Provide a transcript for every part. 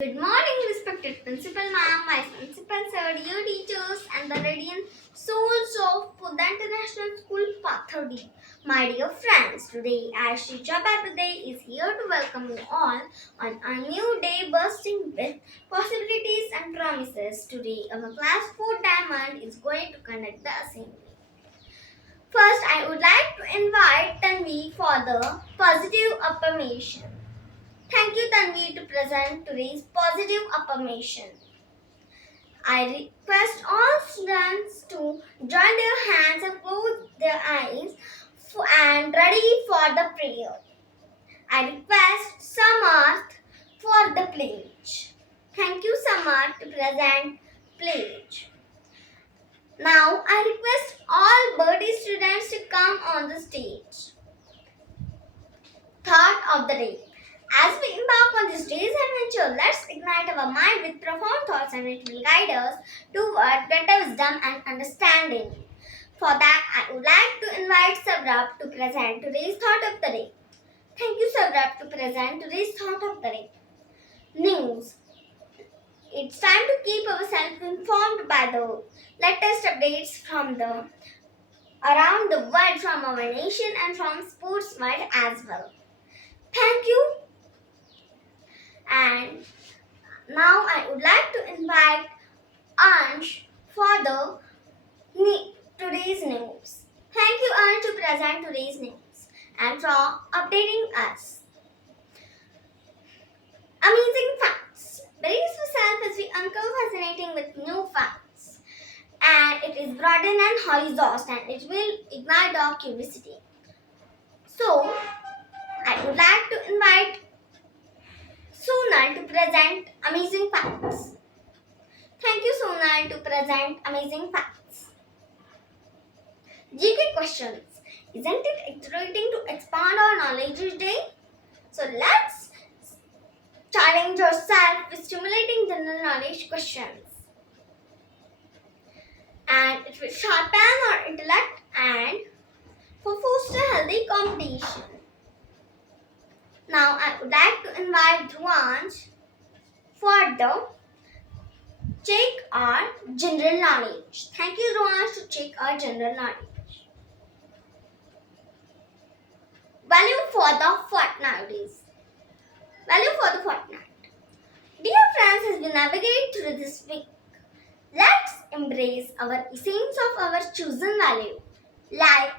Good morning, respected Principal Ma'am, Vice Principal Sir, dear teachers, and the radiant souls of Buddha International School, Pathodi. My dear friends, today Ashri Jabatude is here to welcome you all on a new day bursting with possibilities and promises. Today, our Class 4 Diamond is going to conduct the assembly. First, I would like to invite Tanvi for the positive affirmation. Thank you, Tanvi, to present today's positive affirmation. I request all students to join their hands and close their eyes and ready for the prayer. I request Samarth for the pledge. Thank you, Samarth, to present pledge. Now, I request all birthday students to come on the stage. Thought of the day. As we embark on this day's adventure, let's ignite our mind with profound thoughts and it will guide us toward better wisdom and understanding. For that, I would like to invite Savrab to present today's thought of the day. Thank you, Savrab, to present today's thought of the day. News. It's time to keep ourselves informed by the latest updates from around the world, from our nation and from sports world as well. Thank you. And now I would like to invite Ansh for the today's news. Thank you, Ansh, to present today's news and for updating us. Amazing facts. Brace yourself as we uncover fascinating with new facts. And it is broaden and horizontal and it will ignite our curiosity. So, I would like to invite Sonal to present amazing facts. Thank you, Sonal, to present amazing facts. GK questions. Isn't it exhilarating to expand our knowledge each day? So let's challenge yourself with stimulating general knowledge questions. And it will sharpen our intellect and foster healthy competition. Now I would like to invite Dhruvansh for the check our general knowledge. Thank you, Dhruvansh, to check our general knowledge. Value for the fortnight. Value for the fortnight. Dear friends, as we navigate through this week, let's embrace our essence of our chosen value, like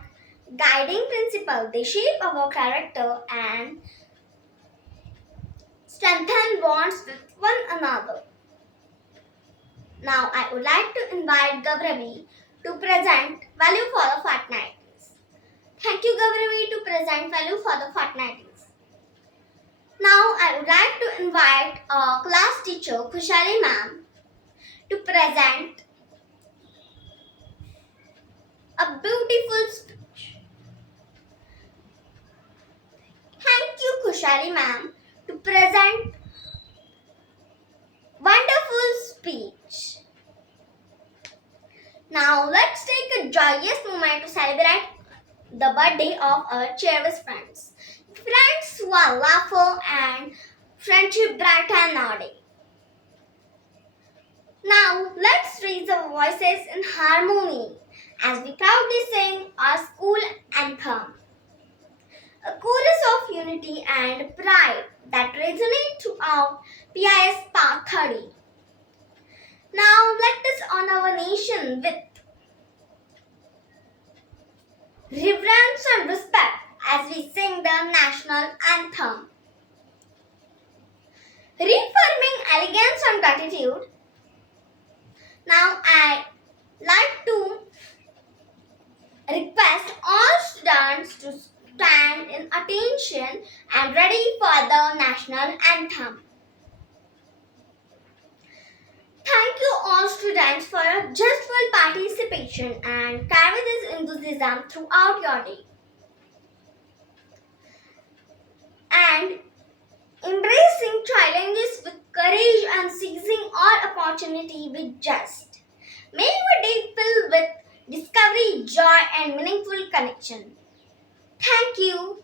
guiding principle. They shape our character and strengthen bonds with one another. Now I would like to invite Gauravi to present value for the fortnight. Thank you, Gauravi, to present value for the fortnight. Now I would like to invite our class teacher Khushali ma'am to present a beautiful speech. Thank you, Khushali ma'am, to present wonderful speech. Now let's take a joyous moment to celebrate the birthday of our cherished friends. Friends who are laughter and friendship brighten our day. Now let's raise our voices in harmony as we proudly sing our school anthem. A chorus of unity and pride that resonates throughout PIS Pathodi. Now let us honor our nation with reverence and respect as we sing the national anthem. Reaffirming elegance and gratitude, now I like to request all students to stand in attention and ready for the national anthem. Thank you all students for your justful participation and carry this enthusiasm throughout your day. And embracing challenges with courage and seizing all opportunity with zest. May your day filled with discovery, joy and meaningful connection. Thank you.